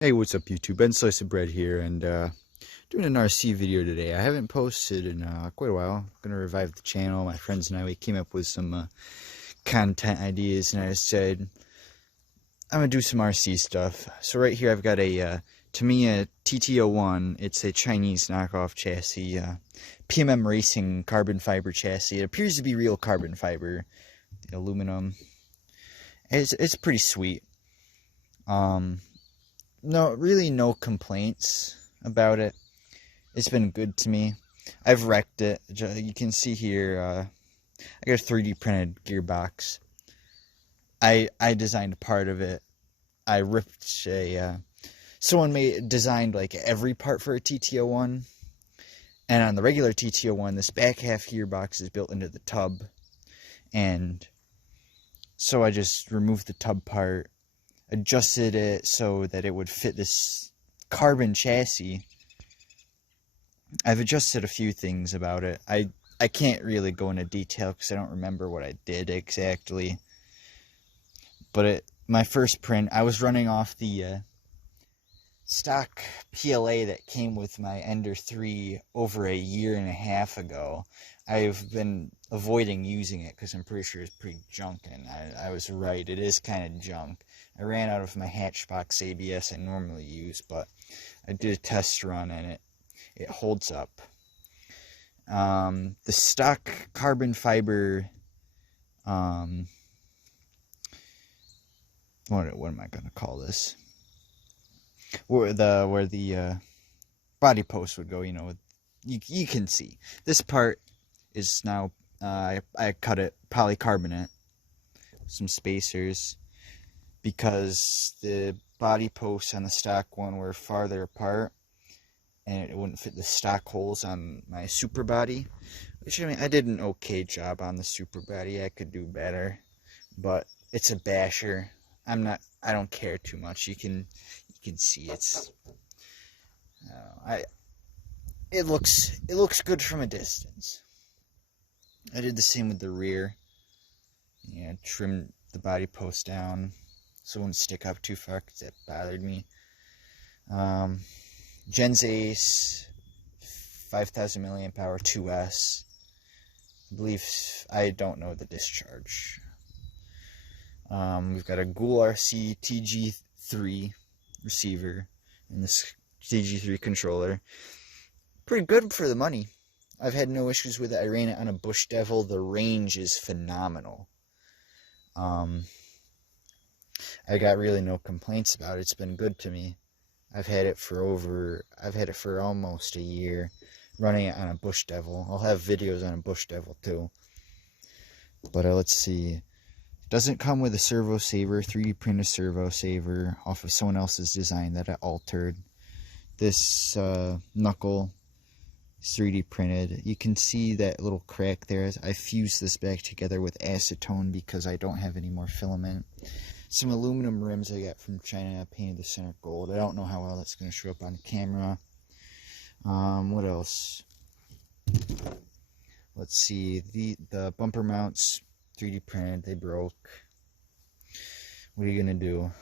Hey, what's up YouTube? Ben Slice of Bread here, and doing an RC video today. I haven't posted in quite a while. I'm gonna revive the channel. My friends and I, we came up with some content ideas, and I said I'm gonna do some RC stuff. So right here I've got a Tamiya TT-01. It's a Chinese knockoff chassis, PMM Racing carbon fiber chassis. It appears to be real carbon fiber, the aluminum. It's pretty sweet. No complaints about it. It's been good to me. I've wrecked it. You can see here, I got a 3D printed gearbox. I designed a part of it. I ripped someone designed like every part for a TT-01, and on the regular TT-01, this back half gearbox is built into the tub, and so I just removed the tub part, adjusted it so that it would fit this carbon chassis. I've adjusted a few things about it. I can't really go into detail because I don't remember what I did exactly. But my first print, I was running off the stock PLA that came with my Ender 3 over a year and a half ago. I've been avoiding using it because I'm pretty sure it's pretty junk, and I was right, it is kind of junk. I ran out of my Hatchbox ABS I normally use, but I did a test run and it holds up. The stock carbon fiber, what am I gonna call this? Where the body post would go, you can see this part is now I cut it polycarbonate, some spacers, because the body posts on the stock one were farther apart and it wouldn't fit the stock holes on my Supra body, which, I mean, I did an okay job on the Supra body. I could do better, but it's a basher. I don't care too much. You can see it looks good from a distance. I did the same with the rear. Yeah, trimmed the body post down so it wouldn't stick up too far because that bothered me. Gens Ace 5000 milliamp hour 2S. I don't know the discharge. We've got a Ghoul RC TG3 receiver and this TG3 controller. Pretty good for the money. I've had no issues with it. I ran it on a Bush Devil. The range is phenomenal. I got really no complaints about it. It's been good to me. I've had it for almost a year, running it on a Bush Devil. I'll have videos on a Bush Devil too. But let's see. Doesn't come with a servo saver, 3D printed servo saver off of someone else's design that I altered. This knuckle is 3D printed. You can see that little crack there. I fused this back together with acetone because I don't have any more filament. Some aluminum rims I got from China. I painted the center gold. I don't know how well that's going to show up on camera. What else? Let's see. The bumper mounts, 3D printed. They broke. What are you going to do?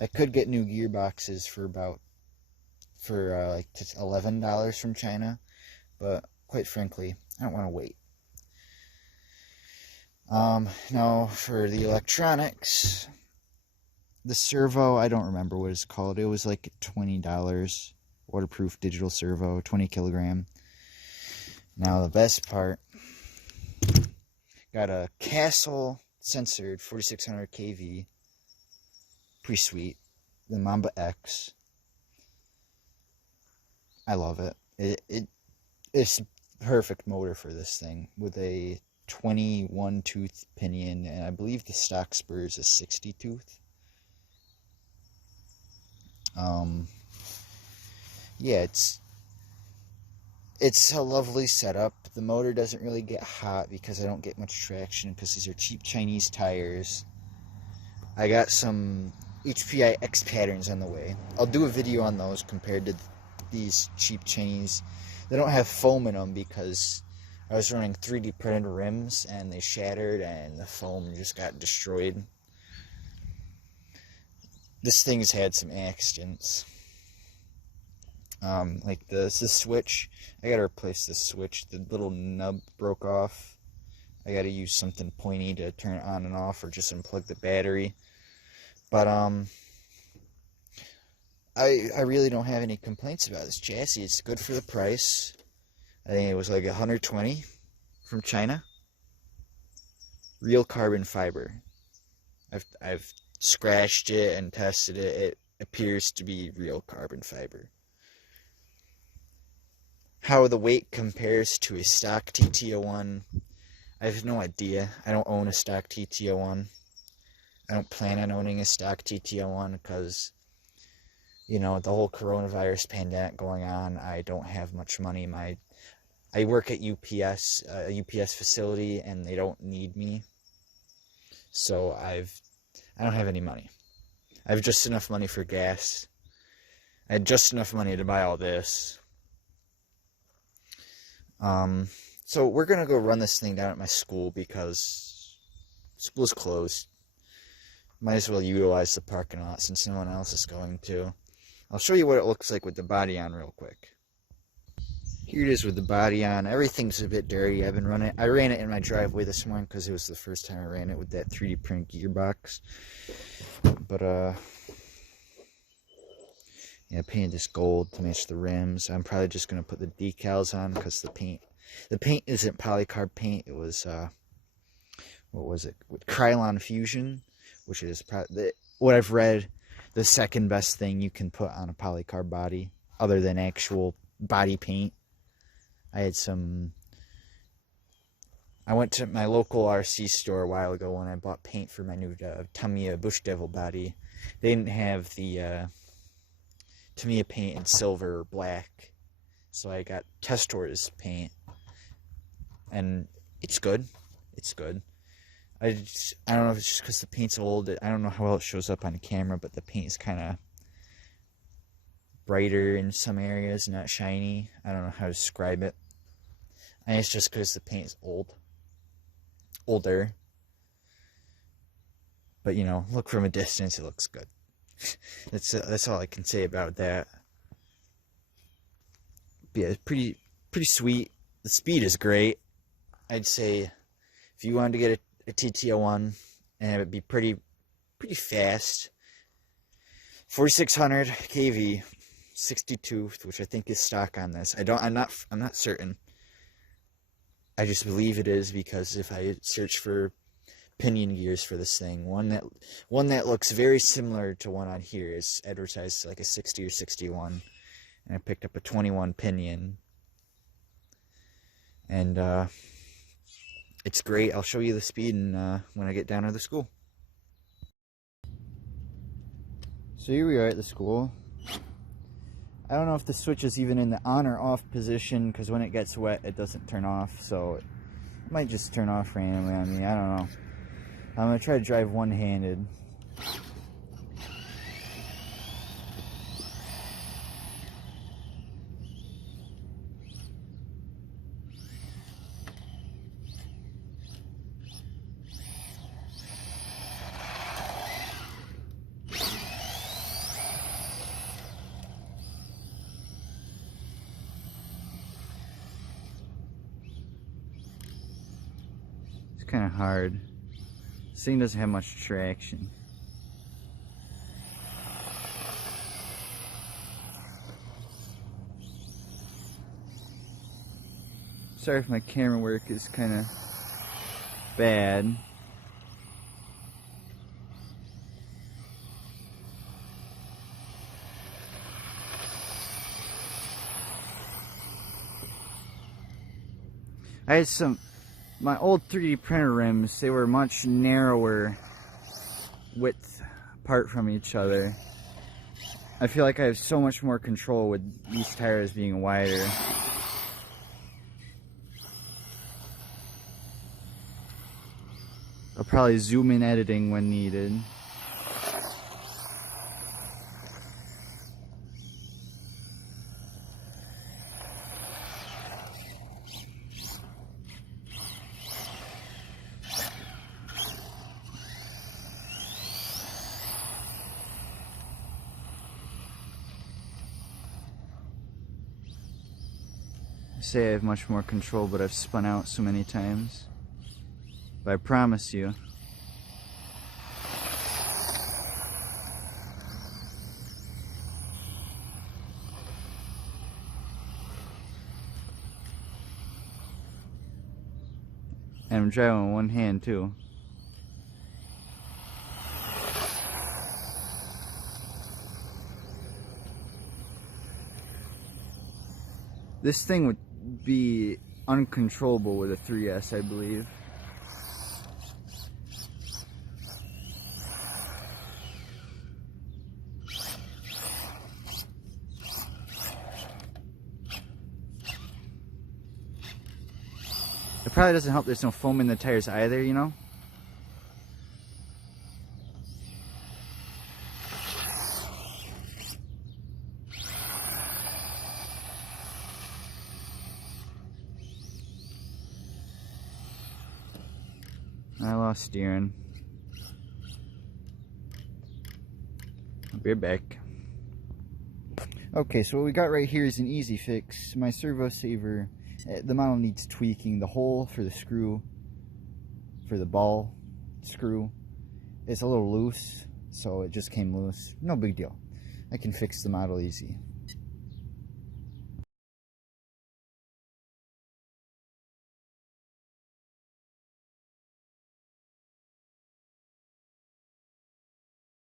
I could get new gearboxes for like just $11 from China, but quite frankly, I don't want to wait. Now for the electronics, the servo, I don't remember what it's called. It was like $20, waterproof digital servo, 20 kilogram. Now the best part, got a Castle censored 4600 kV, pretty sweet, the Mamba X. I love it. It's perfect motor for this thing with a 21 tooth pinion, and I believe the stock spur is a 60 tooth. Yeah, it's a lovely setup. The motor doesn't really get hot because I don't get much traction because these are cheap Chinese tires. I got some HPI X patterns on the way. I'll do a video on those compared to these cheap Chinese. They don't have foam in them because I was running 3D printed rims and they shattered and the foam just got destroyed. this thing's had some accidents. Like the switch, I gotta replace this switch. The little nub broke off. I gotta use something pointy to turn it on and off, or just unplug the battery. But I really don't have any complaints about this chassis. It's good for the price. I think it was like $120 from China. Real carbon fiber. I've scratched it and tested it. It appears to be real carbon fiber. How the weight compares to a stock TT-01, I have no idea. I don't own a stock TT-01. I don't plan on owning a stock TT-01 because, you know, the whole coronavirus pandemic going on, I don't have much money. I work at UPS, a UPS facility, and they don't need me. So I don't have any money. I have just enough money for gas. I had just enough money to buy all this. So we're gonna go run this thing down at my school because school's closed. Might as well utilize the parking lot since no one else is going to. I'll show you what it looks like with the body on real quick. Here it is with the body on. Everything's a bit dirty. I ran it in my driveway this morning because it was the first time I ran it with that 3D print gearbox. But yeah, I painted this gold to match the rims. I'm probably just gonna put the decals on because the paint isn't polycarb paint. It was what was it? With Krylon Fusion, which is what I've read, the second best thing you can put on a polycarb body other than actual body paint. I went to my local RC store a while ago when I bought paint for my new Tamiya Bush Devil body. They didn't have the Tamiya paint in silver or black, so I got Testor's paint, and it's good. It's good. I don't know if it's just because the paint's old. I don't know how well it shows up on camera, but the paint is kind of brighter in some areas, not shiny. I don't know how to describe it. And it's just because the paint is older. But, you know, look from a distance, it looks good. That's all I can say about that. But yeah, it's pretty sweet. The speed is great. I'd say if you wanted to get a TT-01 and it would be pretty fast, 4600 kV, 62, which I think is stock on this. I'm not certain. I just believe it is because if I search for pinion gears for this thing, one that looks very similar to one on here is advertised like a 60 or 61, and I picked up a 21 pinion, and it's great. I'll show you the speed when I get down to the school. So here we are at the school. I don't know if the switch is even in the on or off position because when it gets wet it doesn't turn off, so it might just turn off randomly on me. I don't know. I'm going to try to drive one-handed. Kind of hard. This thing doesn't have much traction. Sorry if my camera work is kind of bad. I had my old 3D printer rims, they were much narrower width apart from each other. I feel like I have so much more control with these tires being wider. I'll probably zoom in editing when needed. I say I have much more control, but I've spun out so many times. But I promise you, and I'm driving with one hand too. This thing would be uncontrollable with a 3S, I believe. It probably doesn't help there's no foam in the tires either, you know? I lost steering. I'll be right back. Okay, so what we got right here is an easy fix. My servo saver, the model needs tweaking. The hole for the screw, for the ball screw, is a little loose, so it just came loose. No big deal. I can fix the model easy.